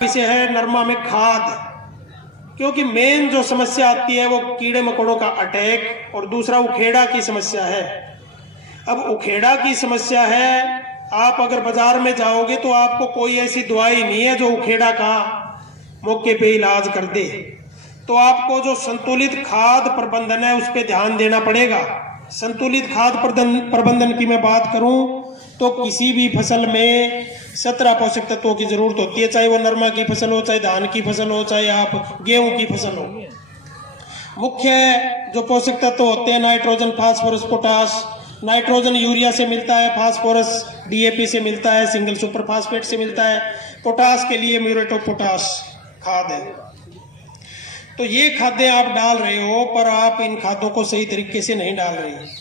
विषय है नरमा में खाद, क्योंकि मेन जो समस्या आती है वो कीड़े मकोड़ों का अटैक और दूसरा उखेड़ा की समस्या है। अब उखेड़ा की समस्या है, आप अगर बाजार में जाओगे तो आपको कोई ऐसी दवाई नहीं है जो उखेड़ा का मौके पे इलाज कर दे। तो आपको जो संतुलित खाद प्रबंधन है उस पर ध्यान देना पड़ेगा। संतुलित खाद प्रबंधन की मैं बात करूं तो किसी भी फसल में 17 पोषक तत्वों की जरूरत होती है, चाहे वो नरमा की फसल हो, चाहे धान की फसल हो, चाहे आप गेहूं की फसल हो। मुख्य जो पोषक तत्व होते हैं nitrogen, phosphorus, potash. Nitrogen urea से मिलता है, फास्फोरस डीएपी से मिलता है, सिंगल सुपर फास्फेट से मिलता है, पोटाश के लिए म्यूरेट ऑफ पोटाश खाद है। तो ये खादें आप डाल रहे हो, पर आप इन खादों को सही तरीके से नहीं डाल रहे।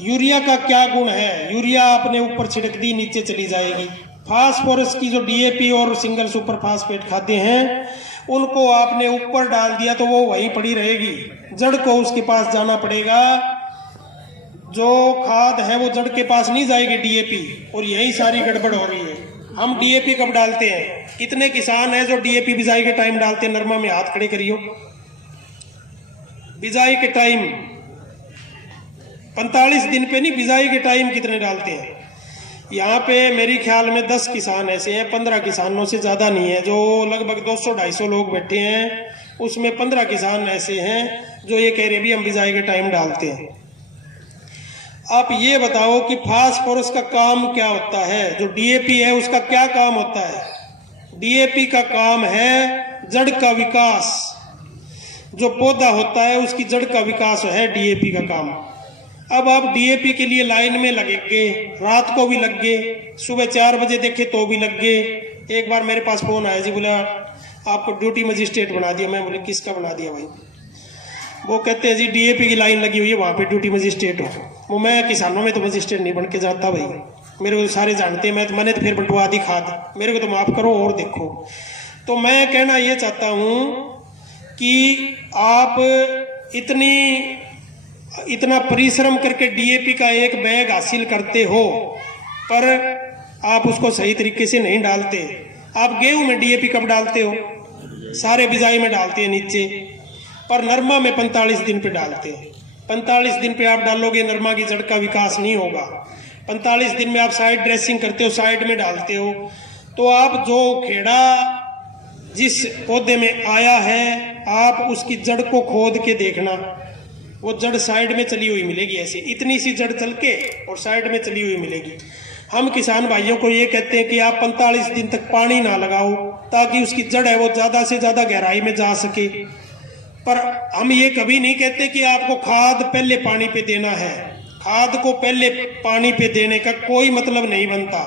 यूरिया का क्या गुण है? यूरिया आपने ऊपर छिड़क दी, नीचे चली जाएगी। फास्फोरस की जो डीएपी और सिंगल सुपर फास्फेट खादें हैं उनको आपने ऊपर डाल दिया तो वो वहीं पड़ी रहेगी, जड़ को उसके पास जाना पड़ेगा। जो खाद है वो जड़ के पास नहीं जाएगी डीएपी, और यही सारी गड़बड़ हो रही है। हम डीएपी कब डालते हैं? कितने किसान हैं जो डीएपी बिजाई के टाइम डालते हैं? नरमा में हाथ खड़े करियो। बिजाई के टाइम 45 दिन पे नहीं, बिजाई के टाइम कितने डालते हैं? यहाँ पे मेरी ख्याल में 10 किसान ऐसे हैं, 15 किसानों से ज़्यादा नहीं है, जो लगभग 200-250 लोग बैठे हैं, उसमें 15 किसान ऐसे हैं जो ये कह रहे भी हम बिजाई के टाइम डालते हैं। आप ये बताओ कि फास्फोरस का काम क्या होता है? जो डीएपी है उसका क्या काम होता है? डीएपी का काम है जड़ का विकास। जो पौधा होता है उसकी जड़ का विकास है डीएपी का काम। अब आप डीएपी के लिए लाइन में लगेंगे, रात को भी लग गए, सुबह 4 बजे देखे तो भी लग गए। एक बार मेरे पास फोन आया जी, बोला आपको ड्यूटी मजिस्ट्रेट बना दिया। मैं बोले किसका बना दिया भाई? वो कहते हैं जी डीएपी की लाइन लगी हुई है, वहाँ पे ड्यूटी मजिस्ट्रेट हो। वो मैं किसानों में तो मजिस्ट्रेट नहीं बन के जाता भाई, मेरे को सारे जानते हैं। मैंने तो फिर बंटवा दी खाद, मेरे को तो माफ़ करो और देखो। तो मैं कहना ये चाहता हूँ कि आप इतना परिश्रम करके डीएपी का एक बैग हासिल करते हो, पर आप उसको सही तरीके से नहीं डालते। आप गेहूं में डीएपी कब डालते हो? सारे बिजाई में डालते हैं नीचे, पर नरमा में 45 दिन पे डालते हैं। 45 दिन पे आप डालोगे, नरमा की जड़ का विकास नहीं होगा। 45 दिन में आप साइड ड्रेसिंग करते हो, साइड में डालते हो, तो आप जो खेड़ा जिस पौधे में आया है आप उसकी जड़ को खोद के देखना, वो जड़ साइड में चली हुई मिलेगी। ऐसे इतनी सी जड़ चल के और साइड में चली हुई मिलेगी। हम किसान भाइयों को ये कहते हैं कि आप 45 दिन तक पानी ना लगाओ, ताकि उसकी जड़ है वो ज़्यादा से ज़्यादा गहराई में जा सके। पर हम ये कभी नहीं कहते कि आपको खाद पहले पानी पे देना है। खाद को पहले पानी पे देने का कोई मतलब नहीं बनता।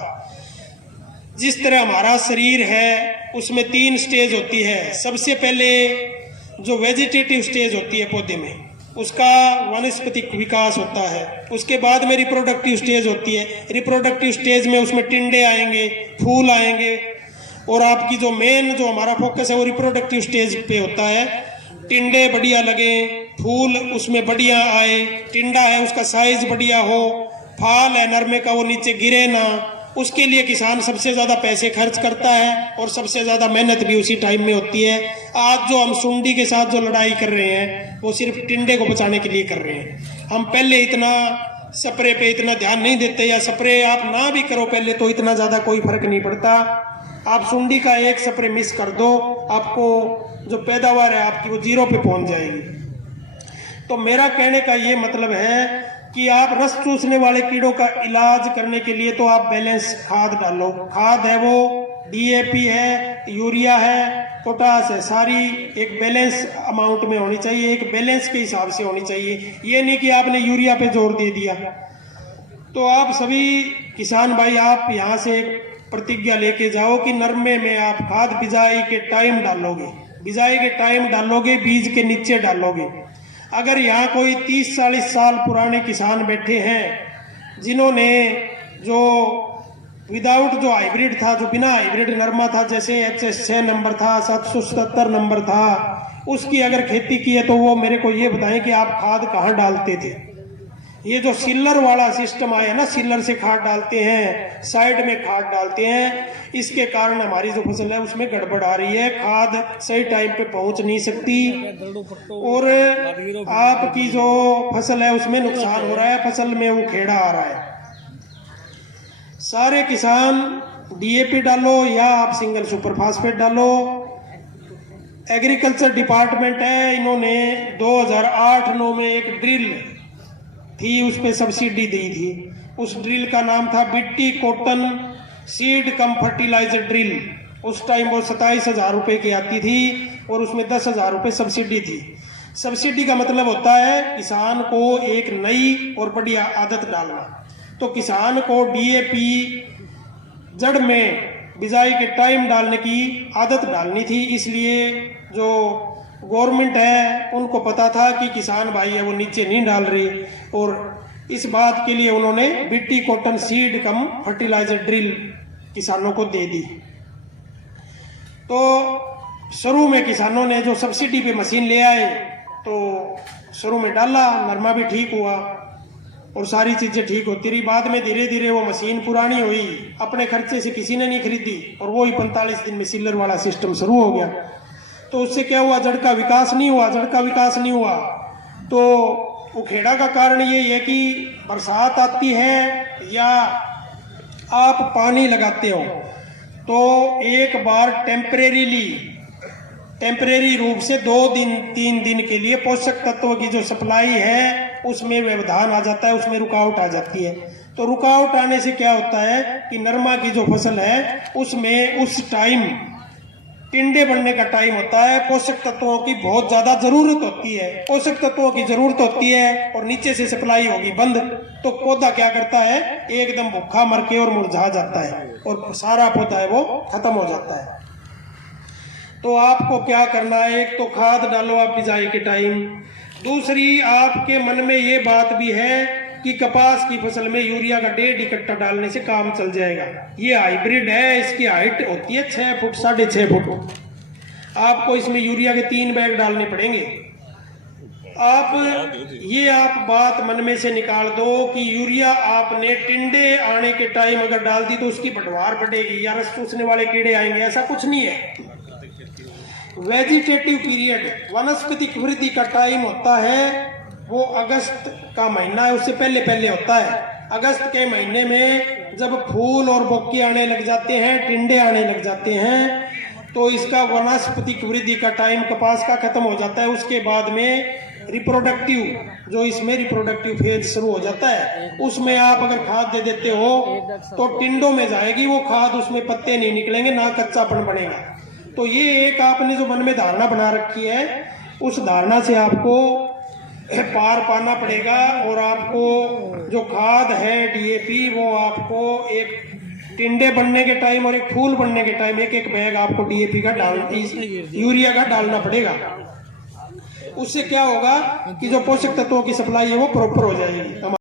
जिस तरह हमारा शरीर है उसमें 3 स्टेज होती है। सबसे पहले जो वेजिटेटिव स्टेज होती है पौधे में, उसका वानस्पतिक विकास होता है। उसके बाद में रिप्रोडक्टिव स्टेज होती है। रिप्रोडक्टिव स्टेज में उसमें टिंडे आएंगे, फूल आएंगे, और आपकी जो मेन जो हमारा फोकस है वो रिप्रोडक्टिव स्टेज पे होता है। टिंडे बढ़िया लगे, फूल उसमें बढ़िया आए, टिंडा है उसका साइज बढ़िया हो, फाल है नरमे का वो नीचे गिरे ना, उसके लिए किसान सबसे ज़्यादा पैसे खर्च करता है और सबसे ज़्यादा मेहनत भी उसी टाइम में होती है। आज जो हम सुंडी के साथ जो लड़ाई कर रहे हैं वो सिर्फ टिंडे को बचाने के लिए कर रहे हैं। हम पहले इतना स्प्रे पे इतना ध्यान नहीं देते, या स्प्रे आप ना भी करो पहले तो इतना ज़्यादा कोई फर्क नहीं पड़ता। आप सुंडी का एक स्प्रे मिस कर दो, आपको जो पैदावार है आपकी वो 0 पे पहुंच जाएगी। तो मेरा कहने का ये मतलब है कि आप रस चूसने वाले कीड़ों का इलाज करने के लिए तो आप बैलेंस खाद डालो। खाद है वो डीएपी है, यूरिया है, पोटाश है, सारी एक बैलेंस अमाउंट में होनी चाहिए, एक बैलेंस के हिसाब से होनी चाहिए। ये नहीं कि आपने यूरिया पे जोर दे दिया। तो आप सभी किसान भाई आप यहाँ से एक प्रतिज्ञा लेके जाओ कि नरमे में आप खाद बिजाई के टाइम डालोगे, बिजाई के टाइम डालोगे, बीज के नीचे डालोगे। अगर यहाँ कोई 30-40 साल पुराने किसान बैठे हैं जिन्होंने जो विदाउट जो हाइब्रिड था, जो बिना हाइब्रिड नरमा था, जैसे HS 6 नंबर था, 777 नंबर था, उसकी अगर खेती की है तो वो मेरे को ये बताएं कि आप खाद कहाँ डालते थे। ये जो सिलर वाला सिस्टम आया ना, सिलर से खाद डालते हैं, साइड में खाद डालते हैं, इसके कारण हमारी जो फसल है उसमें गड़बड़ आ रही है, खाद सही टाइम पे पहुंच नहीं सकती और आपकी जो फसल है उसमें नुकसान हो रहा है, फसल में वो खेड़ा आ रहा है। सारे किसान डीएपी डालो या आप सिंगल सुपर फास्फेट डालो। एग्रीकल्चर डिपार्टमेंट है, इन्होंने 2008-9 में एक ड्रिल थी, उस पर सब्सिडी दी थी। उस ड्रिल का नाम था BT cotton seed cum fertilizer drill. उस टाइम वो 27,000 रुपये की आती थी और उसमें 10,000 रुपये सब्सिडी थी। सब्सिडी का मतलब होता है किसान को एक नई और बढ़िया आदत डालना। तो किसान को डीएपी जड़ में बिजाई के टाइम डालने की आदत डालनी थी, इसलिए जो गवर्नमेंट है उनको पता था कि किसान भाई है वो नीचे नहीं डाल रहे, और इस बात के लिए उन्होंने BT cotton seed cum fertilizer drill किसानों को दे दी। तो शुरू में किसानों ने जो सब्सिडी पे मशीन ले आए तो शुरू में डाला, नरमा भी ठीक हुआ और सारी चीजें ठीक होती रही। बाद में धीरे धीरे वो मशीन पुरानी हुई, अपने खर्चे से किसी ने नहीं खरीदी और वो ही 45 दिन में सिलर वाला सिस्टम शुरू हो गया। तो उससे क्या हुआ, जड़ का विकास नहीं हुआ। तो उखेड़ा का कारण ये है कि बरसात आती है या आप पानी लगाते हो तो एक बार टेम्परेरी रूप से 2 दिन 3 दिन के लिए पोषक तत्वों की जो सप्लाई है उसमें व्यवधान आ जाता है, उसमें रुकावट आ जाती है। तो रुकावट आने से क्या होता है कि नरमा की जो फसल है उसमें उस टाइम टिंडे बनने का टाइम होता है, पोषक तत्वों की बहुत ज्यादा जरूरत होती है, पोषक तत्वों की जरूरत होती है और नीचे से सप्लाई होगी बंद, तो पौधा क्या करता है, एकदम भूखा मर के और मुरझा जाता है और सारा पौधा है वो खत्म हो जाता है। तो आपको क्या करना है, एक तो खाद डालो आप बिजाई के टाइम, दूसरी आपके मन में ये बात भी है कि कपास की फसल में यूरिया का 1.5 इकट्ठा डालने से काम चल जाएगा। ये हाइब्रिड है, इसकी हाइट होती है 6 फुट 6.5 फुट। आपको इसमें यूरिया के 3 बैग डालने पड़ेंगे। आप बात मन में से निकाल दो कि यूरिया आपने टिंडे आने के टाइम अगर डाल दी तो उसकी बढ़वार बढ़ेगी या रस चूसने वाले कीड़े आएंगे, ऐसा कुछ नहीं है। वेजिटेटिव पीरियड, वनस्पतिक वृद्धि का टाइम होता है वो अगस्त का महीना है, उससे पहले होता है। अगस्त के महीने में जब फूल और बोके आने लग जाते हैं, टिंडे आने लग जाते हैं, तो इसका वनस्पतिक वृद्धि का टाइम कपास का खत्म हो जाता है। उसके बाद में रिप्रोडक्टिव फेज शुरू हो जाता है। उसमें आप अगर खाद दे देते हो तो टिंडों में जाएगी वो खाद, उसमें पत्ते नहीं निकलेंगे, ना कच्चापन बनेगा। तो ये एक आपने जो मन में धारणा बना रखी है, उस धारणा से आपको पार पाना पड़ेगा। और आपको जो खाद है डीएपी, वो आपको एक टिंडे बनने के टाइम और एक फूल बनने के टाइम एक बैग आपको डीएपी का यूरिया का डालना पड़ेगा। उससे क्या होगा कि जो पोषक तत्वों की सप्लाई है वो प्रॉपर हो जाएगी।